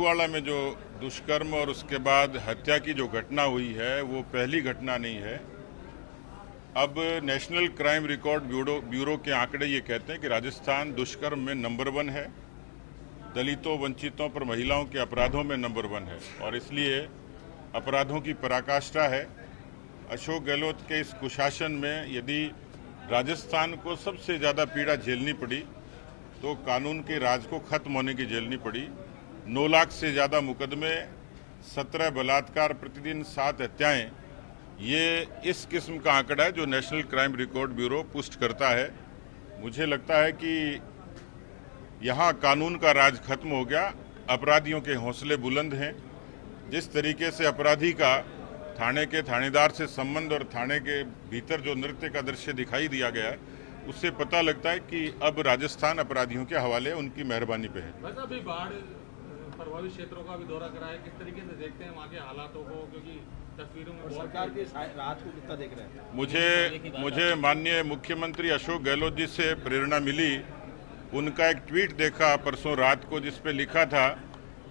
वाला में जो दुष्कर्म और उसके बाद हत्या की जो घटना हुई है वो पहली घटना नहीं है। अब नेशनल क्राइम रिकॉर्ड ब्यूरो के आंकड़े ये कहते हैं कि राजस्थान दुष्कर्म में नंबर 1 है, दलितों वंचितों पर महिलाओं के अपराधों में नंबर 1 है और इसलिए अपराधों की पराकाष्ठा है। अशोक गहलोत के इस कुशासन में यदि राजस्थान को सबसे ज़्यादा पीड़ा झेलनी पड़ी तो कानून के राज को खत्म होने की झेलनी पड़ी। 9 लाख से ज़्यादा मुकदमे, 17 बलात्कार प्रतिदिन, 7 हत्याएं, ये इस किस्म का आंकड़ा है जो नेशनल क्राइम रिकॉर्ड ब्यूरो पुष्ट करता है। मुझे लगता है कि यहाँ कानून का राज खत्म हो गया, अपराधियों के हौसले बुलंद हैं। जिस तरीके से अपराधी का थाने के थानेदार से संबंध और थाने के भीतर जो नृत्य का दृश्य दिखाई दिया गया है, उससे पता लगता है कि अब राजस्थान अपराधियों के हवाले उनकी मेहरबानी पे है। बस अभी बाढ़ प्रभावित क्षेत्रों का भी दौरा कराया, किस तरीके से देखते हैं वहाँ के हालातों को, क्योंकि तस्वीरों में सरकार की राहत को कितना देख रहे हैं? मुझे माननीय मुख्यमंत्री अशोक गहलोत जी से प्रेरणा मिली। उनका एक ट्वीट देखा परसों रात को जिस पे लिखा था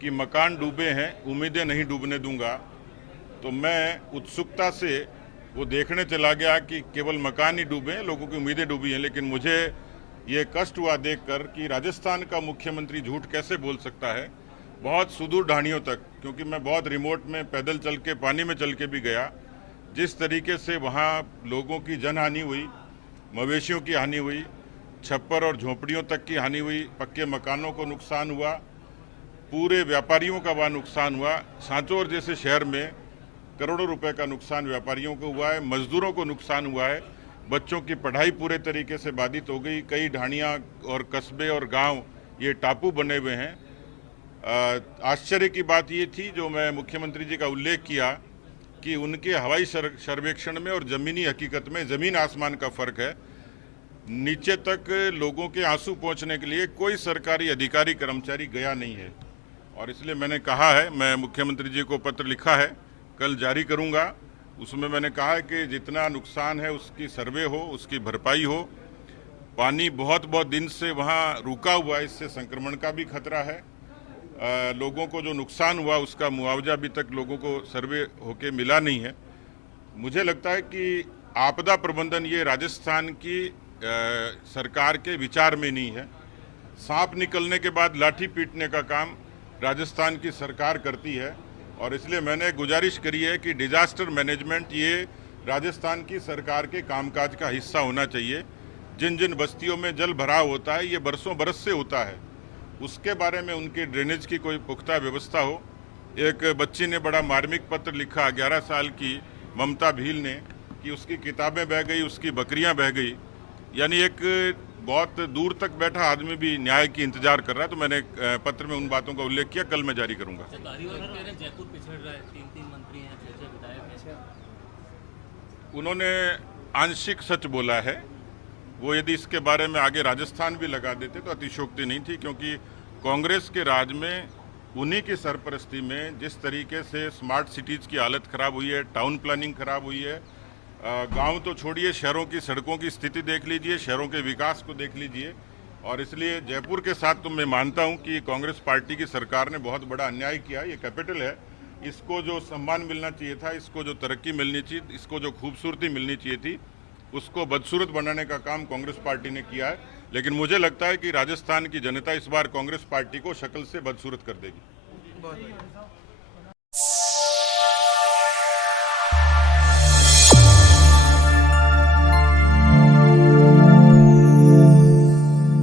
कि मकान डूबे हैं, उम्मीदें नहीं डूबने दूंगा। तो मैं उत्सुकता से वो देखने चला गया कि केवल मकान ही डूबे हैं, लोगों की उम्मीदें डूबी हैं। लेकिन मुझे ये कष्ट हुआ देखकर कि राजस्थान का मुख्यमंत्री झूठ कैसे बोल सकता है, बहुत सुदूर ढाणियों तक, क्योंकि मैं बहुत रिमोट में पैदल चल के, पानी में चल के भी गया। जिस तरीके से वहाँ लोगों की जनहानि हुई, मवेशियों की हानि हुई, छप्पर और झोपड़ियों तक की हानि हुई, पक्के मकानों को नुकसान हुआ, पूरे व्यापारियों का वहाँ नुकसान हुआ। सांचौर जैसे शहर में करोड़ों रुपए का नुकसान व्यापारियों को हुआ है, मजदूरों को नुकसान हुआ है, बच्चों की पढ़ाई पूरे तरीके से बाधित हो गई। कई ढाणियाँ और कस्बे और गांव ये टापू बने हुए हैं। आश्चर्य की बात ये थी जो मैं मुख्यमंत्री जी का उल्लेख किया कि उनके हवाई सर्वेक्षण में और ज़मीनी हकीकत में ज़मीन आसमान का फ़र्क है। नीचे तक लोगों के आंसू पहुंचने के लिए कोई सरकारी अधिकारी कर्मचारी गया नहीं है और इसलिए मैंने कहा है, मैं मुख्यमंत्री जी को पत्र लिखा है, कल जारी करूंगा। उसमें मैंने कहा है कि जितना नुकसान है उसकी सर्वे हो, उसकी भरपाई हो। पानी बहुत दिन से वहाँ रुका हुआ है, इससे संक्रमण का भी खतरा है। लोगों को जो नुकसान हुआ उसका मुआवजा अभी तक लोगों को सर्वे होके मिला नहीं है। मुझे लगता है कि आपदा प्रबंधन ये राजस्थान की सरकार के विचार में नहीं है। सांप निकलने के बाद लाठी पीटने का काम राजस्थान की सरकार करती है और इसलिए मैंने गुजारिश करी है कि डिजास्टर मैनेजमेंट ये राजस्थान की सरकार के कामकाज का हिस्सा होना चाहिए। जिन जिन बस्तियों में जल भराव होता है, ये बरसों बरस से होता है, उसके बारे में उनकी ड्रेनेज की कोई पुख्ता व्यवस्था हो। एक बच्ची ने बड़ा मार्मिक पत्र लिखा, 11 साल की ममता भील ने, कि उसकी किताबें बह गई, उसकी बकरियां बह गई। यानी एक बहुत दूर तक बैठा आदमी भी न्याय की इंतजार कर रहा है। तो मैंने पत्र में उन बातों का उल्लेख किया, कल मैं जारी करूंगा। जयपुर पिछड़ रहा है, 3 मंत्री हैं, 6 विधायक हैं। उन्होंने आंशिक सच बोला है। वो यदि इसके बारे में आगे राजस्थान भी लगा देते तो अतिशोक्ति नहीं थी, क्योंकि कांग्रेस के राज में उन्हीं की सरपरस्ती में जिस तरीके से स्मार्ट सिटीज़ की हालत खराब हुई है, टाउन प्लानिंग खराब हुई है, गांव तो छोड़िए, शहरों की सड़कों की स्थिति देख लीजिए, शहरों के विकास को देख लीजिए। और इसलिए जयपुर के साथ तो मैं मानता हूं कि कांग्रेस पार्टी की सरकार ने बहुत बड़ा अन्याय किया। ये कैपिटल है, इसको जो सम्मान मिलना चाहिए था, इसको जो तरक्की मिलनी चाहिए, इसको जो खूबसूरती मिलनी चाहिए थी, उसको बदसूरत बनाने का काम कांग्रेस पार्टी ने किया है। लेकिन मुझे लगता है कि राजस्थान की जनता इस बार कांग्रेस पार्टी को शक्ल से बदसूरत कर देगी।